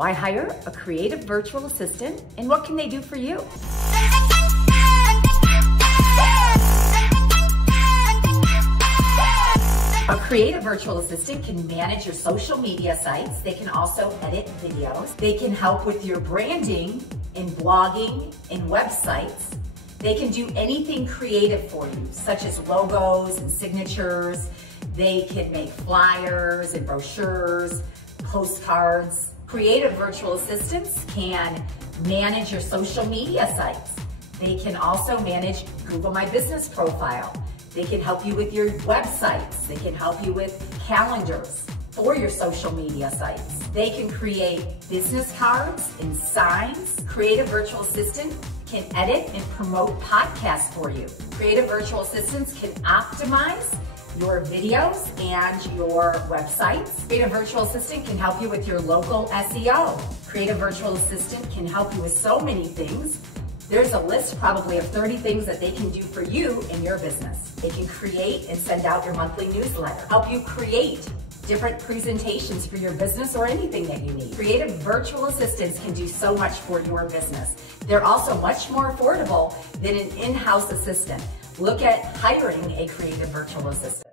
Why hire a creative virtual assistant, and what can they do for you? A creative virtual assistant can manage your social media sites. They can also edit videos. They can help with your branding and blogging and websites. They can do anything creative for you, such as logos and signatures. They can make flyers and brochures, postcards. Creative virtual assistants can manage your social media sites. They can also manage Google My Business profile. They can help you with your websites. They can help you with calendars for your social media sites. They can create business cards and signs. Creative virtual assistant can edit and promote podcasts for you. Creative virtual assistants can optimize your videos and your websites. Creative virtual assistant can help you with your local SEO. Creative virtual assistant can help you with so many things. There's a list probably of 30 things that they can do for you in your business. They can create and send out your monthly newsletter, help you create different presentations for your business or anything that you need. Creative virtual assistants can do so much for your business. They're also much more affordable than an in-house assistant. Look at hiring a creative virtual assistant.